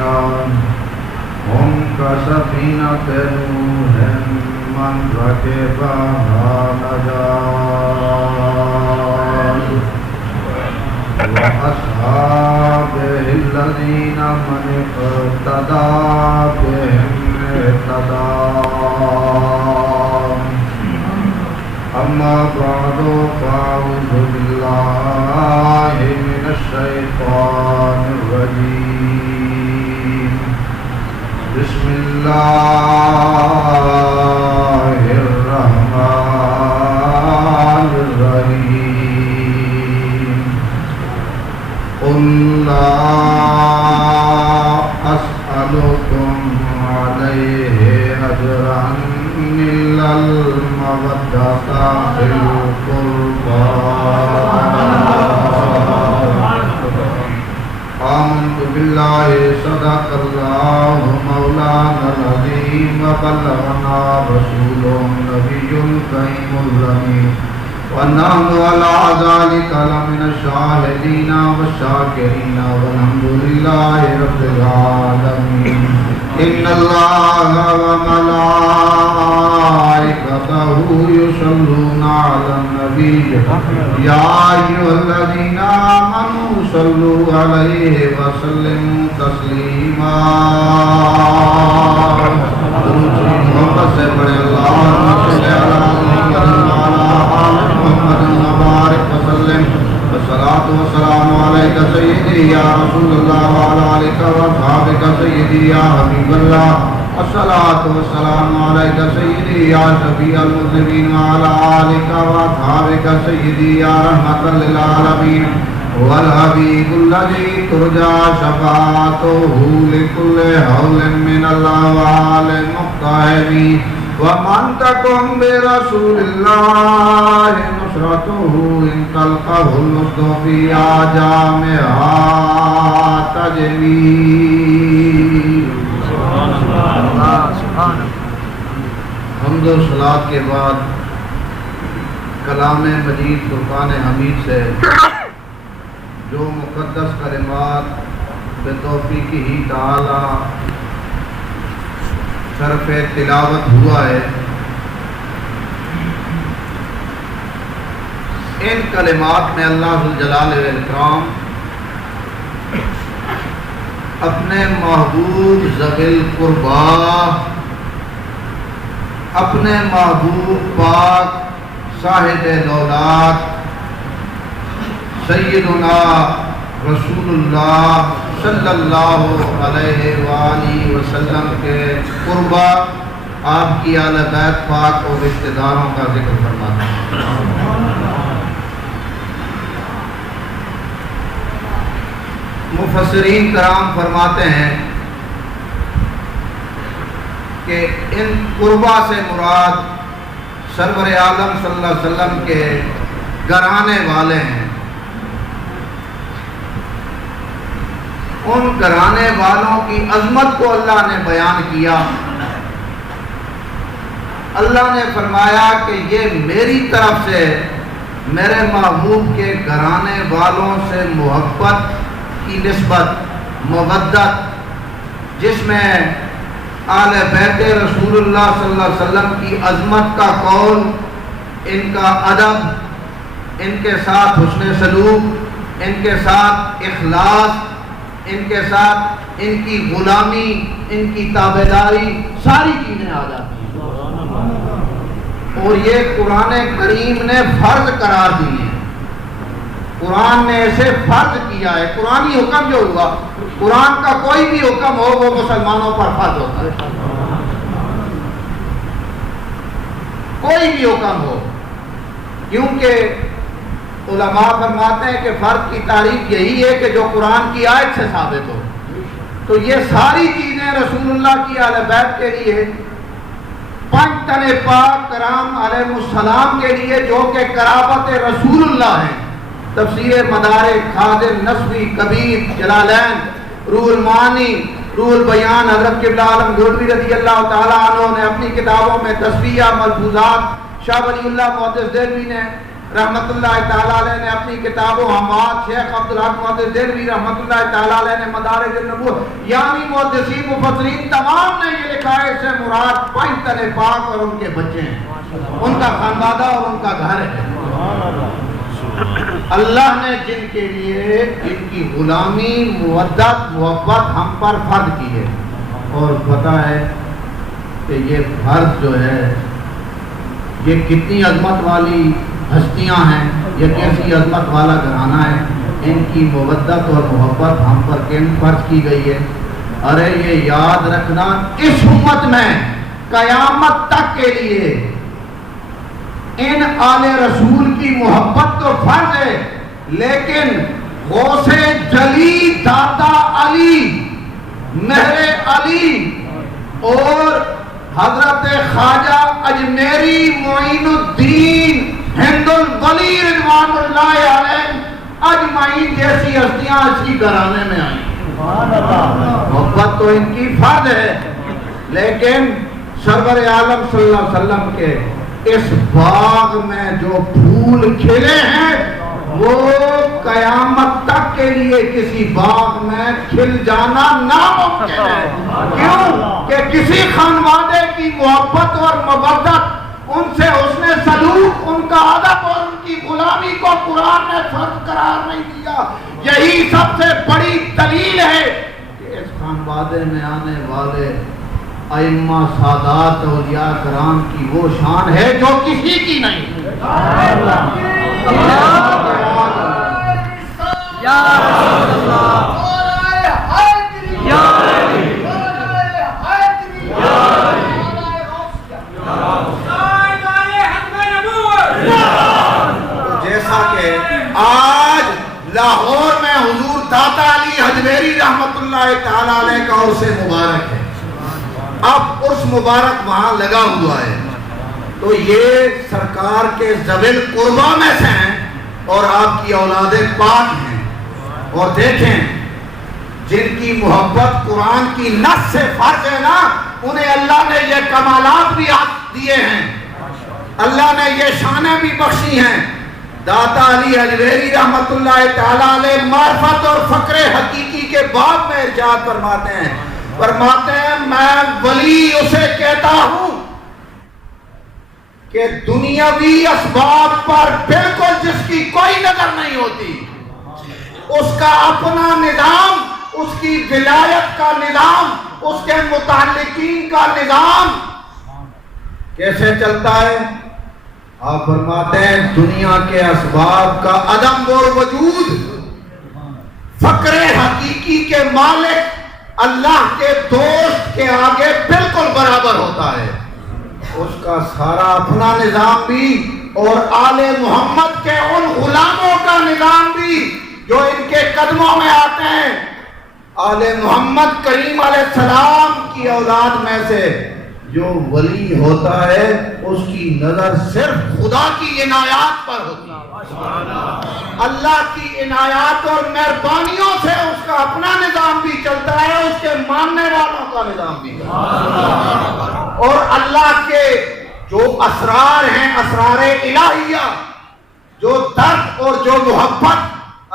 هم كسفينة نوح من ركبها نجا وأصحابه الذين من اقتدى بهم اهتدى أما بعد فأعوذ بالله من الشيطان الرجيم بسم الله الرحمن الرحيم قل لا أسألكم عليه أجرا إلا المودة في القربى آمنت بالله صدق الله مولانا العظيم وبلغنا رسوله النبي الكريم الأمين ونحن على ذلك لمن الشاهدين والشاكرين والحمد لله رب العالمين إن الله وملائكته يصلون على النبي يا أيها الذين آمنوا صلوا عليه وسلموا تسليما محبت سے بڑے اللہم صلی علی محمد مبارک وسلم والصلاة والسلام علیکہ سیدی یا رسول اللہ وعلی آلکہ واصحابکہ سیدی یا حبیب اللہ الصلاة والسلام علیکہ سیدی یا شفیع المذنبین وعلی آلکہ واصحابکہ سیدی یا رحمت للعالمین والحبیب الذی ترجى شفاعته لكل حول من اللہ وآل مقتحمین ومن تكن برسول الله نصرته إن تلقه المصطفى جامعها تجميل حمد و صلاۃ کے بعد کلام مجید فرقان حمید سے جو مقدس کلمات بتوفیق ہی تعالی شرف تلاوت ہوا ہے، ان کلمات میں اللہ ذوالجلال والاکرام اپنے محبوب ذوی القربا، اپنے محبوب پاک صاحب دولات سیدنا رسول اللہ صلی اللہ علیہ وآلہ وسلم کے قربہ آپ کی آل بیت پاک اور رشتہ داروں کا ذکر فرماتے ہیں۔ مفسرین کرام فرماتے ہیں کہ ان قربہ سے مراد سرور عالم صلی اللہ علیہ وسلم کے گھرانے والے ہیں۔ ان گھرانے والوں کی عظمت کو اللہ نے بیان کیا۔ اللہ نے فرمایا کہ یہ میری طرف سے میرے محبوب کے گھرانے والوں سے محبت کی نسبت، مودت، جس میں آل بیت رسول اللہ صلی اللہ علیہ وسلم کی عظمت کا قول، ان کا ادب، ان کے ساتھ حسن سلوک، ان کے ساتھ اخلاص، ان کے ساتھ ان کی غلامی، ان کی تابعداری، ساری چیزیں آ جاتی ہیں، اور یہ قرآن کریم نے فرض قرار دی ہے۔ قرآن نے اسے فرض کیا ہے۔ قرآنی حکم جو ہوا، قرآن کا کوئی بھی حکم ہو وہ مسلمانوں پر فرض ہوتا ہے، کوئی بھی حکم ہو، کیونکہ علماء فرماتے ہیں کہ فرض کی تعریف یہی ہے کہ جو قرآن کی آیت سے ثابت ہو۔ تو یہ ساری چیزیں رسول اللہ کی اہل بیت کے لیے، پنج تن پاک کرام علیہ السلام کے لیے جو کہ قرابت رسول اللہ ہیں، تفسیر مدارک، خازن نسوی، کبیر، جلالین، روح المعانی، روح البیان، حضرت قبلہ عالم گولوی رضی اللہ تعالیٰ عنہ نے اپنی کتابوں میں تصفیہ ملفوظات، شاہ ولی اللہ محدث دہلوی نے رحمت اللہ تعالیٰ علیہ نے اپنی کتاب و حماد، شیخ عبدالحق محدث دہلوی رحمت اللہ تعالیٰ علیہ نے مدارج النبوت، یعنی محدثین مفسرین تمام نے یہ لکھا ہے اس سے مراد پیغمبر پاک اور ان کے بچے ہیں، ان کا خانوادہ اور ان کا گھر ہے۔ اللہ نے جن کے لیے جن کی غلامی، مودت، محبت ہم پر فرض کی ہے، اور پتہ ہے کہ یہ فرض جو ہے یہ کتنی عظمت والی ہستیاں ہیں، یہ کیسی عظمت والا گھرانہ ہے، ان کی مودت اور محبت ہم پر کیوں فرض کی گئی ہے؟ ارے یہ یاد رکھنا اس امت میں قیامت تک کے لیے ان آل رسول کی محبت تو فرض ہے، لیکن غوث جلی داتا علی، مہر علی اور حضرت خواجہ اجمیری معین الدین ہند الولی رضوان اللہ علیہ اجمعین جیسی ہستیاں اسی گھرانے میں آئیں۔ محبت تو ان کی فرض ہے، لیکن سرور عالم صلی اللہ علیہ وسلم کے اس باغ میں جو پھول کھلے ہیں وہ قیامت تک کے لیے کسی باغ میں کھل جانا ناممکن ہے۔ کیوں کہ کسی خانوادے کی محبت اور مودت، ان سے حسن سلوک، ان کا ادب اور ان کی غلامی کو قرآن نے فرض قرار نہیں دیا۔ یہی سب سے بڑی دلیل ہے کہ اس خانوادے میں آنے والے ائمہ سادات اولیاء کرام کی وہ شان ہے جو کسی کی نہیں۔ یا رسول اللہ، جیسا کہ آج لاہور میں حضور داتا علی حجویری رحمت اللہ تعالیٰ علیہ کا عرس مبارک ہے، اب عرس مبارک وہاں لگا ہوا ہے، تو یہ سرکار کے ذویل قربا میں سے ہیں اور آپ کی اولاد پاک ہیں، اور دیکھیں جن کی محبت قرآن کی نص سے فرض ہے نا، انہیں اللہ نے یہ کمالات بھی دیے ہیں، اللہ نے یہ شانیں بھی بخشی ہیں۔ داتا علی حجویری رحمت اللہ تعالیٰ علیہ معرفت اور فقر حقیقی کے باب میں ارشاد فرماتے ہیں میں ولی اسے کہتا ہوں کہ دنیاوی اسباب پر بالکل جس کی کوئی نظر نہیں ہوتی، اس کا اپنا نظام، اس کی ولایت کا نظام، اس کے متعلقین کا نظام کیسے چلتا ہے؟ آپ فرماتے ہیں دنیا کے اسباب کا عدم اور وجود فقر حقیقی کے مالک اللہ کے دوست کے آگے بالکل برابر ہوتا ہے، اس کا سارا اپنا نظام بھی اور آل محمد کے ان غلاموں کا نظام بھی جو ان کے قدموں میں آتے ہیں۔ آل محمد کریم علیہ السلام کی اولاد میں سے جو ولی ہوتا ہے اس کی نظر صرف خدا کی عنایات پر ہوتی ہے، اللہ کی عنایات اور مہربانیوں سے اس کا اپنا نظام بھی چلتا ہے، اس کے ماننے والوں کا نظام بھی چلتا ہے، اور اللہ کے جو اسرار ہیں، اسرار الہیہ، جو درد اور جو محبت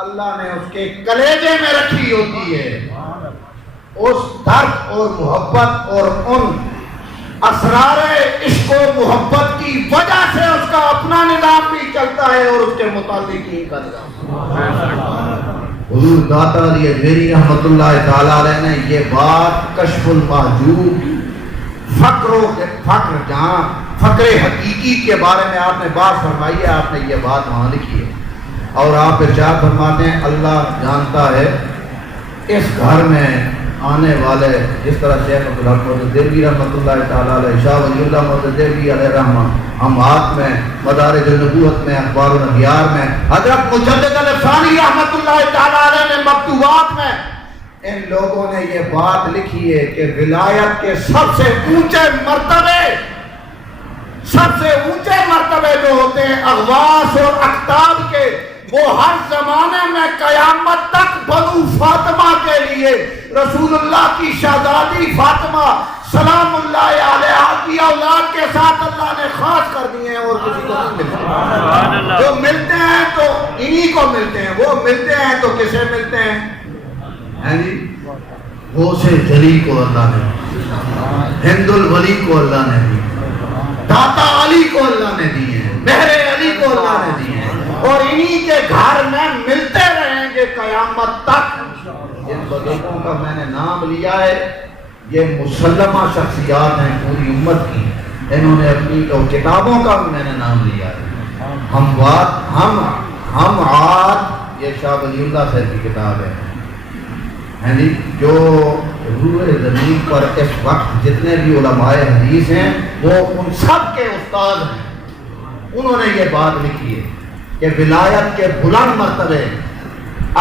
اللہ نے اس کے کلیجے میں رکھی ہوتی ہے، اس درد اور محبت اور ان اسرار عشق و محبت کی وجہ سے اس کا اپنا نظام بھی چلتا ہے اور اس کے متعلقین کا نظام۔ حضور داتا علی حجویری رحمت اللہ تعالیٰ علیہ نے یہ بات کشف المحجوب فقر جہاں فقر حقیقی کے بارے میں آپ نے بات فرمائی ہے، آپ نے یہ بات وہاں لکھی ہے، اور آپ ارشاد فرماتے ہیں اللہ جانتا ہے اس گھر میں آنے والے، جس طرح شیخ عبدالحق محدث دہلوی رحمۃ اللہ تعالیٰ علیہ، شاہ ولی اللہ محدث دہلوی علیہ رحمہ، ہم ہاتھ میں مدارج النبوت میں، اخبار الانبیاء میں، حضرت مجدد الفسانی رحمۃ اللہ تعالیٰ علیہ نے مکتوبات میں، ان لوگوں نے یہ بات لکھی ہے کہ ولایت کے سب سے اونچے مرتبے جو ہوتے ہیں اغواث اور اقطاب کے، وہ ہر زمانے میں قیامت تک بنو فاطمہ کے لیے رسول اللہ کی شہزادی فاطمہ سلام اللہ علیہا کی اولاد کے ساتھ اللہ نے خاص کر کر دیے ہیں اور کسی کو نہیں ملتے. جو ملتے ہیں تو انہی کو ملتے ہیں. وہ ملتے ہیں تو کسے ملتے ہیں جی؟ غوث جلی کو اللہ نے دی, ہند الولی کو اللہ نے دی, داتا علی کو اللہ نے دی ہے, مہر علی کو اللہ نے دی ہے, اور انہی کے گھر میں ملتے رہیں گے قیامت تک. جن بزرگوں کا میں نے نام لیا ہے یہ مسلمہ شخصیات ہیں پوری امت کی, انہوں نے اپنی کتابوں کا بھی میں نے نام لیا ہے. ہم عاد, یہ شاہ ولی اللہ صاحب کی کتاب ہے جی, جو روح زمین پر اس وقت جتنے بھی علماء حدیث ہیں وہ ان سب کے استاد ہیں. انہوں نے یہ بات لکھی ہے کہ ولایت کے بلند مرتبے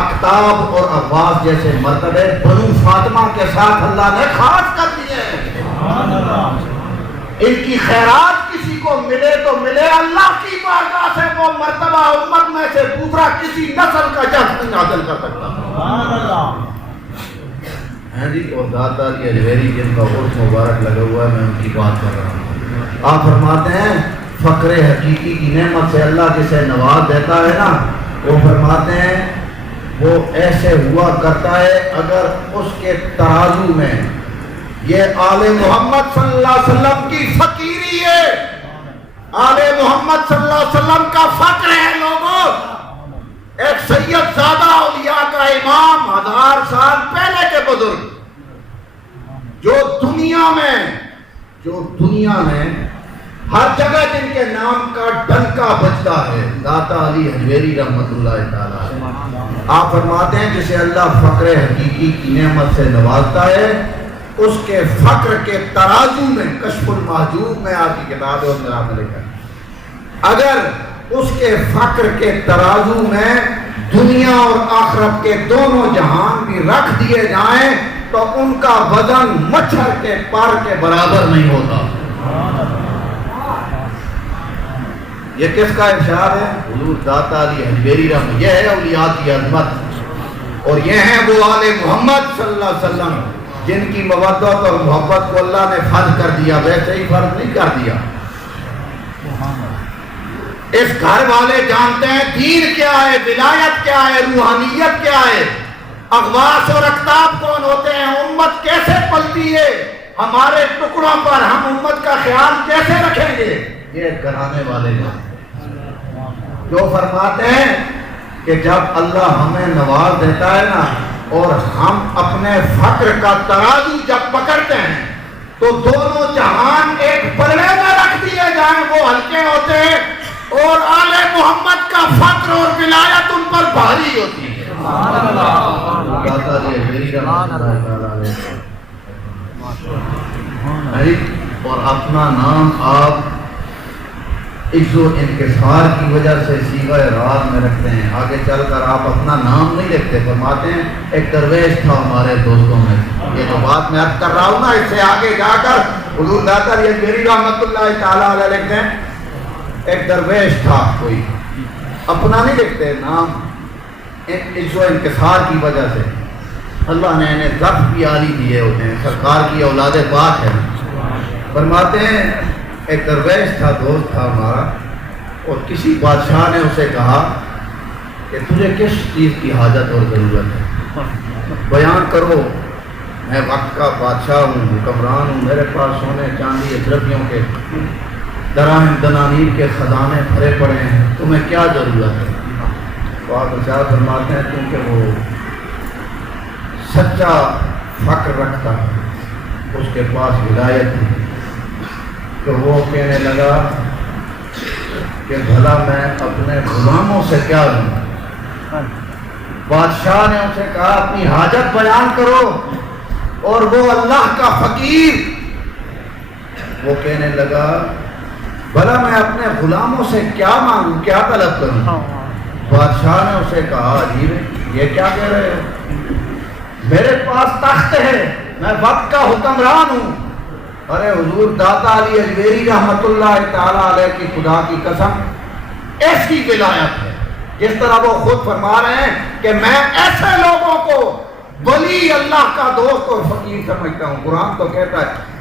اقطاب اور عباس جیسے مرتبے بنو فاطمہ کے ساتھ اللہ نے خاص کر دیے ہیں. ان کی خیرات کسی کو ملے تو ملے, اللہ کی بارگاہ سے وہ مرتبہ امت میں سے دوسرا کسی نسل کا شخص نہیں حاصل کر سکتا ہے جی. اور داتا علی حجویری جن کا عرس مبارک لگا ہوا ہے, میں ان کی بات کر رہا ہوں. آپ فرماتے ہیں فقر حقیقی کی نعمت سے اللہ جسے نواز دیتا ہے نا, وہ فرماتے ہیں وہ ایسے ہوا کرتا ہے اگر اس کے ترازو میں یہ آل محمد صلی اللہ علیہ وسلم کی فقیری ہے, آل محمد صلی اللہ علیہ وسلم کا فقر ہے. لوگوں, ایک سید زادہ اولیاء کا امام 1000 سال پہلے کے بزرگ جو دنیا میں ہر جگہ جن کے نام کا ڈنکا بجتا ہے, داتا علی حجویری رحمت اللہ تعالی. آپ فرماتے ہیں جسے اللہ فقر حقیقی کی نعمت سے نوازتا ہے اس کے فقر کے ترازو میں, کشف المحجوب میں آپ کی کتاب ہے اس میں آپ نے لکھا, اگر اس کے فقر کے ترازو میں دنیا اور آخرت کے دونوں جہان بھی رکھ دیے جائیں تو ان کا وزن مچھر کے پر کے برابر نہیں ہوتا. یہ کس کا ارشاد ہے؟ حضور داتا علی حجویری رحمۃ. یہ ہے اولیاء کی عظمت, اور یہ ہیں وہ آل محمد صلی اللہ علیہ وسلم جن کی مودت اور محبت کو اللہ نے فرض کر دیا, ویسے ہی فرض نہیں کر دیا. اس گھر والے جانتے ہیں دین کیا ہے, ولایت کیا ہے, روحانیت کیا ہے, اغواس اور اقطاب کون ہوتے ہیں, امت کیسے پلتی ہے, ہمارے ٹکڑوں پر ہم امت کا خیال کیسے رکھیں گے. یہ گھرانے والے جو فرماتے ہیں کہ جب اللہ ہمیں نواز دیتا ہے نا اور ہم اپنے فقر کا ترازو جب پکڑتے ہیں تو دونوں جہان ایک پلڑے میں رکھ دیے جائیں وہ ہلکے ہوتے ہیں, اور آل محمد کا فقر اور ولایت ان پر بھاری ہوتی ہے. اور اپنا نام آپ عز و انکسار کی وجہ سے صیغہ راز میں رکھتے ہیں, آگے چل کر آپ اپنا نام نہیں لکھتے. فرماتے ہیں ایک درویش تھا ہمارے دوستوں میں, یہ جو بات میں عرض کر رہا ہوں نا اس سے آگے جا کر حضور داتا علی حجویری رحمۃ اللہ تعالیٰ علیہ لکھتے ہیں ایک درویش تھا, کوئی اپنا نہیں لکھتے نام, عز و انکسار کی وجہ سے اللہ نے انہیں ضبط بھی عالی دیے ہوتے ہیں, سرکار کی اولاد پاک ہے. فرماتے ہیں ایک درویش تھا, دوست تھا ہمارا, اور کسی بادشاہ نے اسے کہا کہ تجھے کس چیز کی حاجت اور ضرورت ہے, بیان کرو, میں وقت کا بادشاہ ہوں, حکمران ہوں, میرے پاس سونے چاندی اشرفیوں کے دراہم دنانیر کے خزانے بھرے پڑے ہیں, تمہیں کیا ضرورت ہے. تو آپ ارشاد فرماتے ہیں کیونکہ وہ سچا فقر رکھتا ہے, اس کے پاس ولایت تھی, تو وہ کہنے لگا کہ بھلا میں اپنے غلاموں سے کیا لوں. بادشاہ نے اسے کہا اپنی حاجت بیان کرو, اور وہ اللہ کا فقیر وہ کہنے لگا بھلا میں اپنے غلاموں سے کیا مانگوں, کیا طلب کروں. بادشاہ نے اسے کہا عجیب یہ کیا کہہ رہے ہو, میرے پاس تخت ہے, میں وقت کا حکمران ہوں. ارے حضور داتا علی حجویری رحمت اللہ تعالیٰ علیہ کی خدا کی قسم ایسی ولایت ہے جس طرح وہ خود فرما رہے ہیں کہ میں ایسے لوگوں کو ولی اللہ کا دوست اور فقیر سمجھتا ہوں. قرآن تو کہتا ہے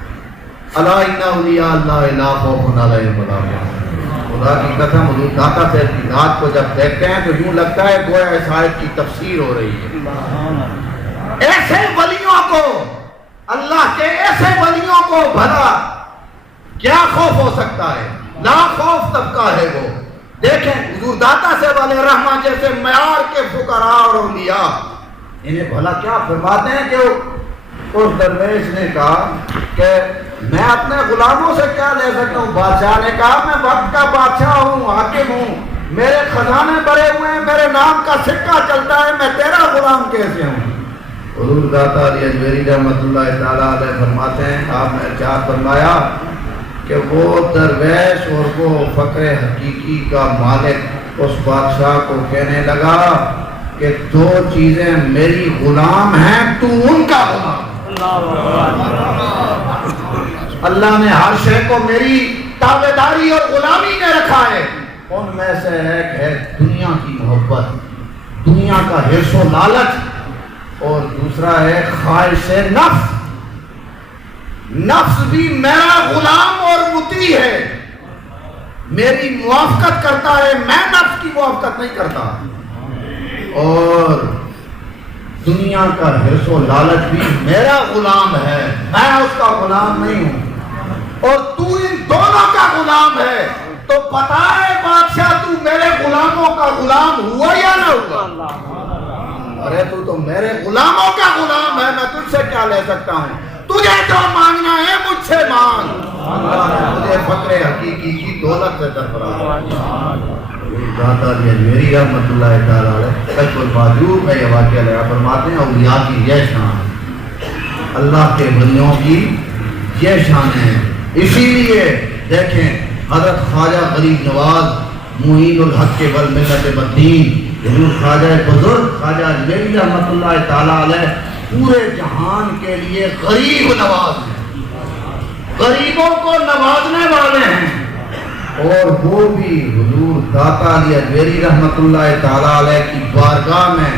الا ان اولیاء اللہ لا خوف علیہم ولا هم يحزنون. خدا کی قسم حضور داتا صاحب کی ذات کو جب دیکھتے ہیں تو یوں لگتا ہے گویا اس آیت کی تفسیر ہو رہی ہے. ایسے ولیوں کو, اللہ کے ایسے ولیوں کو بھلا کیا خوف ہو سکتا ہے؟ لا خوف طبقہ ہے وہ. دیکھیں حضور داتا صاحب علیہ الرحمہ جیسے معیار کے فقراء اور اولیاء, انہیں بھلا کیا فرماتے ہیں کہ اس درویش نے کہا کہ میں اپنے غلاموں سے کیا لے سکتا ہوں؟ بادشاہ نے کہا میں وقت کا بادشاہ ہوں, حاکم ہوں, میرے خزانے بھرے ہوئے ہیں, میرے نام کا سکہ چلتا ہے, میں تیرا غلام کیسے ہوں؟ حضور داتا علی اجمیری رحمۃ اللہ تعالیٰ علیہ فرماتے ہیں, آپ نے ارشاد فرمایا کہ وہ درویش اور وہ فقر حقیقی کا مالک اس بادشاہ کو کہنے لگا کہ دو چیزیں میری غلام ہیں, تو ان کا غلام. اللہ نے ہر شے کو میری تابعداری اور غلامی میں رکھا ہے. ان میں سے ایک ہے دنیا کی محبت, دنیا کا حرص و لالچ, اور دوسرا ہے خواہش نفس. نفس بھی میرا غلام اور مطیع ہے, میری موافقت کرتا ہے, میں نفس کی موافقت نہیں کرتا. اور دنیا کا حرص و لالچ بھی میرا غلام ہے, میں اس کا غلام نہیں ہوں. اور تو ان دونوں کا غلام ہے, تو پتا ہے بادشاہ تو میرے غلاموں کا غلام ہوا یا نہ ہوا؟ ارے تو میرے غلاموں کا غلام ہے, میں تجھ سے کیا لے سکتا ہوں؟ تجھے جو مانگنا ہے مجھ سے مانگ. اللہ نے مجھے فقر حقیقی کی دولت سے دربراہ. داتا علی اجمیری رحمۃ اللہ تعالیٰ علیہ کشف المحجوب میں یہ واقعہ لگا فرماتے ہیں اولیاء کی یہ شان, اللہ کے ولیوں کی یہ شان ہے. اسی لیے دیکھیں حضرت خواجہ غریب نواز معین الحق کے والملت والدین حضور خواجہ بزرگ خواجہ اجمیری رحمۃ اللہ تعالیٰ علیہ پورے جہان کے لیے غریب نواز ہیں, غریبوں کو نوازنے والے ہیں. اور وہ بھی حضور داتا علی اجمیری رحمۃ اللہ تعالیٰ علیہ کی بارگاہ میں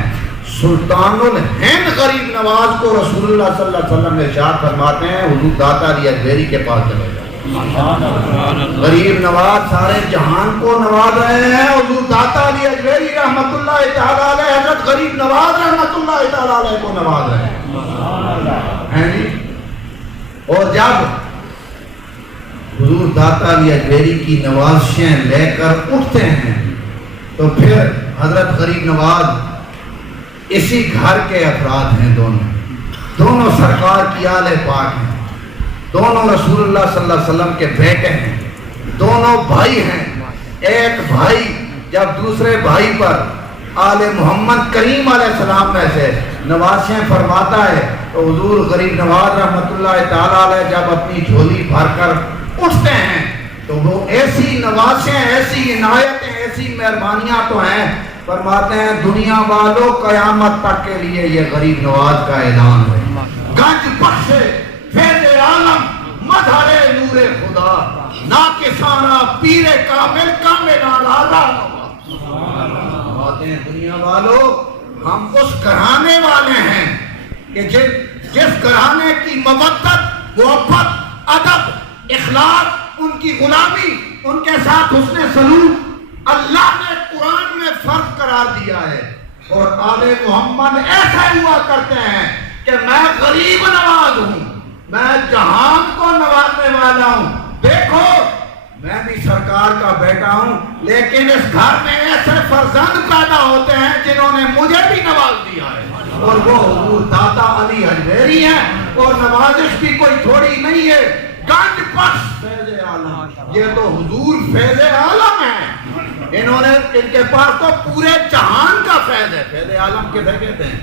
سلطان الہند غریب نواز کو رسول اللہ صلی اللہ علیہ وسلم نے ارشاد فرماتے ہیں حضور داتا علی اجمیری کے پاس چلے جائیں. غریب نواز سارے جہان کو نواز رہے ہیں, حضور داتا علی اجمیری رحمۃ اللہ تعالیٰ علیہ حضرت غریب نواز رحمۃ اللہ تعالیٰ علیہ کو نواز رہے ہیں جی. اور جب حضور داتا علی اجمیری کی نوازشیں لے کر اٹھتے ہیں تو پھر حضرت غریب نواز اسی گھر کے افراد ہیں, دونوں سرکار کی آل پاک ہیں, دونوں رسول اللہ صلی اللہ علیہ وسلم کے بیٹے ہیں, دونوں بھائی ہیں. ایک بھائی جب دوسرے بھائی پر آل محمد کریم علیہ السلام میں سے نوازشیں فرماتا ہے تو حضور غریب نواز رحمۃ اللہ تعالیٰ علیہ جب اپنی جھولی بھر کر اٹھتے ہیں تو وہ ایسی نوازشیں, ایسی عنایتیں, ایسی مہربانیاں تو ہیں, فرماتے ہیں دنیا والوں قیامت تک کے لیے یہ غریب نواز کا اعلان ہے. گنج بخش فیض عالم مظہر نور خدا, ناکسانہ پیر کامل کامل. فرماتے ہیں دنیا والوں ہم اس گھرانے والے ہیں کہ جس گھرانے کی مودت, محبت, ادب, اخلاق, ان کی غلامی, ان کے ساتھ حسن سلوک اللہ نے قرآن میں فرض قرار دیا ہے. اور آل محمد ایسا ہوا کرتے ہیں کہ میں غریب نواز ہوں, میں جہان کو نوازنے والا ہوں. دیکھو میں بھی سرکار کا بیٹا ہوں, لیکن اس گھر میں ایسے فرزند پیدا ہوتے ہیں جنہوں نے مجھے بھی نواز دیا ہے, اور وہ حضور داتا علی اجمیری ہیں. اور نوازش بھی کوئی تھوڑی نہیں ہے, گنج بخش فیض عالم, یہ تو حضور فیض عالم ہے. انہوں نے, ان کے پاس تو پورے جہان کا فیض ہے. فیض عالم کسے کہتے ہیں؟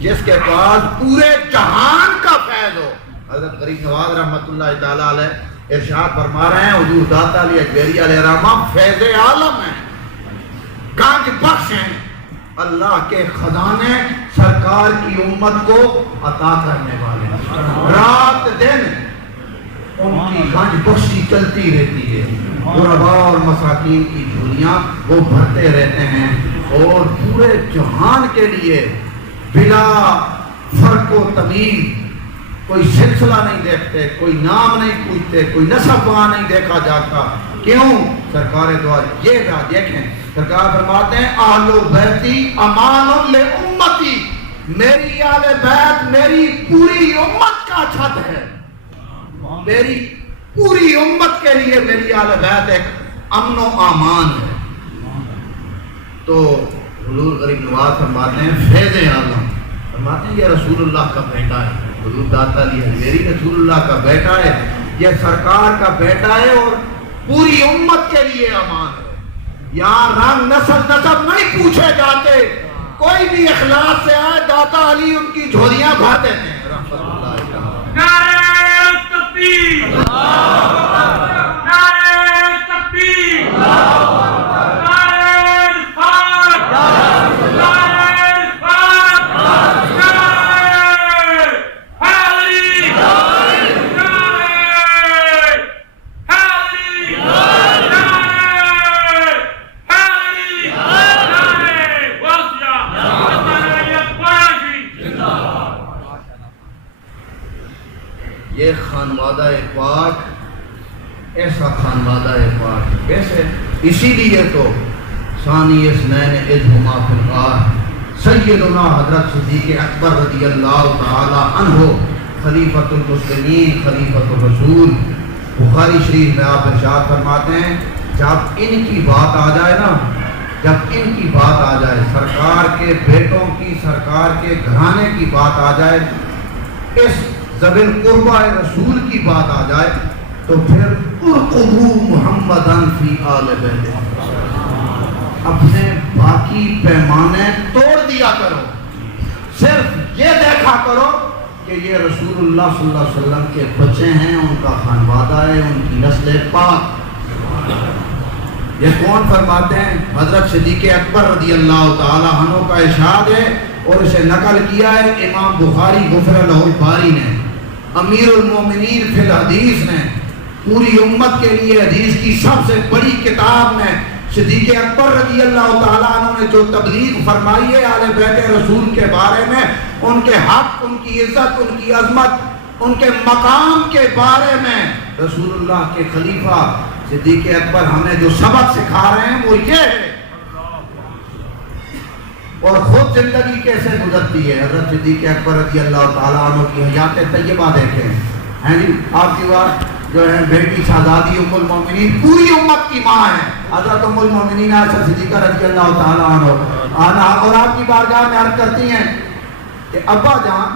جس کے پاس پورے جہان کا فیض ہو. حضرت غریب نواز رحمۃ اللہ تعالیٰ علیہ ارشاد فرما رہے ہیں حضور داتا علی اجمیری علیہ الرحمہ فیض عالم ہیں, گنج بخش ہیں, اللہ کے خزانے سرکار کی امت کو عطا کرنے والے ہیں. رات دن ان کی گنج بخشی چلتی رہتی ہے, غرباء اور مساکین کی جھولیاں وہ بھرتے رہتے ہیں. اور پورے جہان کے لیے بلا فرق و تمیز کوئی سلسلہ نہیں دیکھتے, کوئی نام نہیں پوچھتے, کوئی نسب وہاں نہیں دیکھا جاتا. کیوں؟ سرکار دو عالم یہ بات دیکھیں، سرکار فرماتے ہیں اہل بیتی امان لامتی، میری آل بیت میری پوری امت کا چھت ہے، میری پوری امت کے لیے میری آل بیت ایک امن و امان ہے۔ تو حضور غریب نواز فرماتے ہیں فیض عالم، فرماتے ہیں یہ رسول اللہ کا بیٹا ہے، حضور داتا علی حجویری رسول اللہ کا بیٹا ہے، یہ سرکار کا بیٹا ہے اور پوری امت کے لیے امان ہے۔ یہاں رنگ نسل نسب نہیں پوچھے جاتے، کوئی بھی اخلاص سے آئے داتا علی ان کی جھولیاں بھر دیتے ہیں۔ رحمت اللہ تعالی۔ نعرہ تکبیر، نعرہ تکبیر، نعرہ رسالت، نعرہ رسالت، نعرہ حیدری، نعرہ حیدری، نعرہ حیدری، نعرہ واسعہ، نعرہ قریشی۔ یہ خانوادہ پاک ایسا خانوادہ پاک، ویسے اسی لیے تو ثانی اثنین اذ ہما فی الغار سیدنا حضرت صدیق اکبر رضی اللہ تعالی عنہ خلیفۃ المسلمین خلیفۃ الرسول، بخاری شریف میں آپ ارشاد فرماتے ہیں جب ان کی بات آ جائے نا، جب ان کی بات آ جائے، سرکار کے بیٹوں کی، سرکار کے گھرانے کی بات آ جائے، اس ذوی القربہ رسول کی بات آ جائے، تو پھر ارقبوا محمدًا فی آل بیتہ، اپنے باقی پیمانے توڑ دیا کرو، صرف یہ دیکھا کرو کہ یہ رسول اللہ صلی اللہ علیہ وسلم کے بچے ہیں، ان کا خانوادہ ہے، ان کی نسل پاک۔ یہ کون فرماتے ہیں؟ حضرت صدیق اکبر رضی اللہ تعالی عنہ کا ارشاد ہے اور اسے نقل کیا ہے امام بخاری غفر لہ الباری نے، امیر المومنین فی الحدیث نے، پوری امت کے لیے حدیث کی سب سے بڑی کتاب میں صدیق اکبر رضی اللہ تعالیٰ عنہ نے جو تبلیغ فرمائی ہے آل بیت رسول کے بارے میں، ان کے حق، ان کی عزت، ان کی عظمت، ان کے مقام کے بارے میں، رسول اللہ کے خلیفہ صدیق اکبر ہمیں جو سبق سکھا رہے ہیں وہ یہ ہے، اور خود زندگی کیسے گزرتی ہے۔ حضرت صدیق اکبر رضی اللہ تعالیٰ عنہ کی حیات طیبہ دیکھیں ہیں جی، آپ کی بات جو ہے بیٹی شہزادی ام المومنین پوری امت کی ماں ہے، حضرت ام المومنین عائشہ صدیقہ رضی اللہ تعالیٰ عنہ، اور آپ کی بارگاہ میں عرض کرتی ہیں کہ ابا جان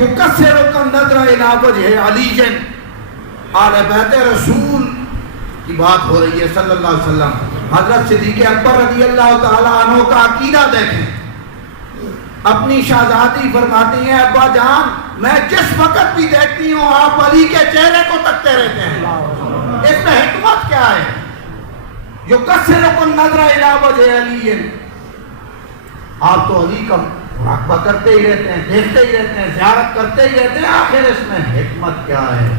یکسرک النظر الی وجہ علی آل بیت رسول کی بات ہو رہی ہے صلی اللہ علیہ وسلم۔ حضرت صدیق اکبر رضی اللہ تعالیٰ عنہ کا عقیدہ دیکھیں، اپنی شہزادی فرماتی ہیں ابا جان میں جس وقت بھی دیکھتی ہوں آپ علی کے چہرے کو تکتے رہتے ہیں، اس میں حکمت کیا ہے؟ یکسرک النظر الی وجہ علی، آپ تو علی کا مراقبہ کرتے ہی رہتے ہیں، دیکھتے ہی رہتے ہیں، زیارت کرتے ہی رہتے ہیں، آخر اس میں حکمت کیا ہے؟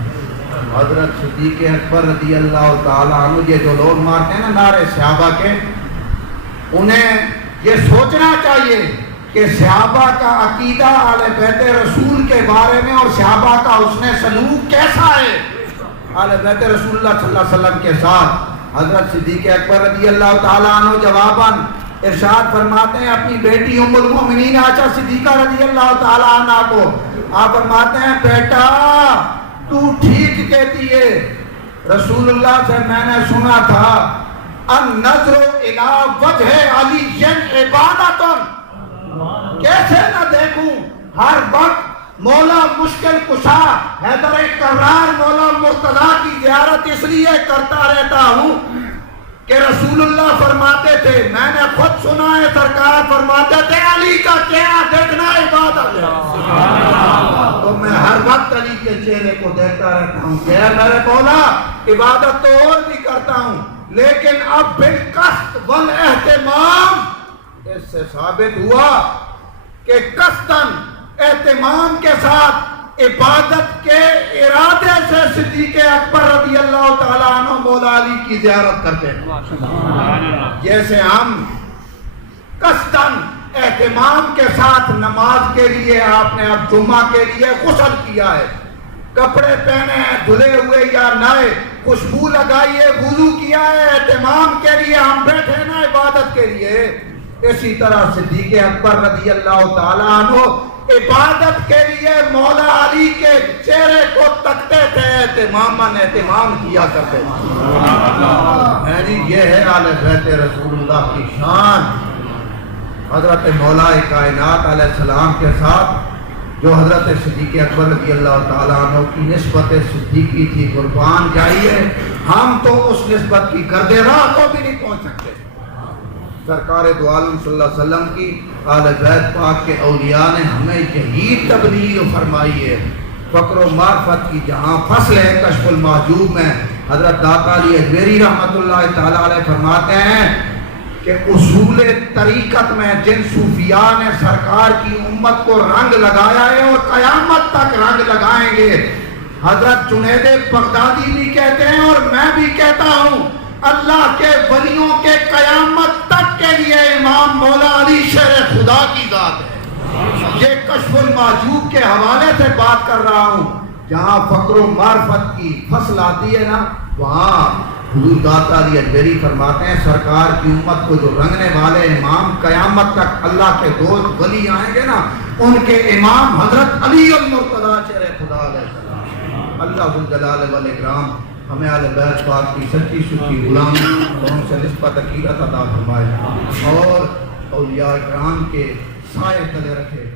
حضرت صدیق اکبر رضی اللہ تعالیٰ عنہ، یہ جو لوگ مارتے ہیں نا نعرے صحابہ کے، انہیں یہ سوچنا چاہیے کہ صحابہ کا عقیدہ آل بیت رسول کے بارے میں اور صحابہ کا حسن سلوک کیسا ہے آل بیت رسول اللہ صلی اللہ علیہ وسلم کے ساتھ۔ حضرت صدیق اکبر رضی اللہ تعالیٰ عنہ جواباً ارشاد فرماتے ہیں اپنی بیٹی ام المومنین عائشہ صدیقہ رضی اللہ تعالیٰ عنہ کو، آپ فرماتے ہیں بیٹا تو ٹھیک کہتی ہے، رسول اللہ سے میں نے سنا تھا النظر الی وجہ علی عبادت، کیسے نہ دیکھوں ہر وقت مولا مشکل کشا حیدر کرار مولا مرتضیٰ کی زیارت اس لیے کرتا رہتا ہوں کہ رسول اللہ فرماتے تھے، میں نے خود سنا ہے سرکار فرماتے تھے علی کا چہرہ دیکھنا عبادت ہے، تو میں ہر وقت علی کے چہرے کو دیکھتا رہتا ہوں کہ اے میرے مولا عبادت تو اور بھی کرتا ہوں، لیکن اب بالقصد والاہتمام، اس سے ثابت ہوا کہ قصداً اہتمام کے ساتھ عبادت کے ارادے سے صدیق اکبر رضی اللہ تعالیٰ عنہ مولا علی کی زیارت کرتے ہیں، جیسے ہم قصداً اہتمام کے ساتھ نماز کے لیے، آپ نے اب جمعہ کے لیے غسل کیا ہے، کپڑے پہنے ہیں دھلے ہوئے یا نئے، خوشبو لگائیے، وضو کیا ہے اہتمام کے لیے، ہم بیٹھے نا عبادت کے لیے۔ اسی طرح صدیق اکبر رضی اللہ تعالیٰ عنہ عبادت کے لیے مولا علی کے چہرے کو تکتے تھے، اہتمام کیا کرتے تھے۔ جی یہ ہے آل بیت رسول اللہ کی شان۔ حضرت مولا کائنات علیہ السلام کے ساتھ جو حضرت صدیق اکبر رضی اللہ تعالیٰ عنہ کی نسبت صدیقی تھی، قربان جائیے، ہم تو اس نسبت کی گرد راہ کو بھی نہیں پہنچ سکتے۔ سرکار دو عالم صلی اللہ علیہ وسلم کی آل بیت پاک کے اولیاء نے ہمیں یہی تبلیغ فرمائی ہے۔ فقر و معرفت کی جہاں فصل ہے کشف المحجوب میں، حضرت داتا علی اجمیری رحمۃ اللہ تعالیٰ علیہ فرماتے ہیں کہ اصول طریقت میں جن صوفیاء نے سرکار کی امت کو رنگ لگایا ہے اور قیامت تک رنگ لگائیں گے، حضرت جنید بغدادی بھی کہتے ہیں اور میں بھی کہتا ہوں، اللہ کے ولیوں کے قیامت تک کے لیے امام مولا علی شیر خدا کی ذات ہے۔ یہ کشف المحجوب کے حوالے سے بات کر رہا ہوں، جہاں فقر و معرفت کی فصل آتی ہے نا، وہاں حضور داتا علی اجمیری فرماتے ہیں سرکار کی امت کو جو رنگنے والے امام قیامت تک اللہ کے دوست ولی آئیں گے نا، ان کے امام حضرت علی المرتضیٰ شیر خدا علیہ السلام۔ اللہ ذوالجلال والاکرام ہمیں اہل بیت پاک کی سچی سچی غلامی اور ان سے نسبت عقیدت عطا فرمائے اور اولیاء کرام کے سائے تلے رکھے۔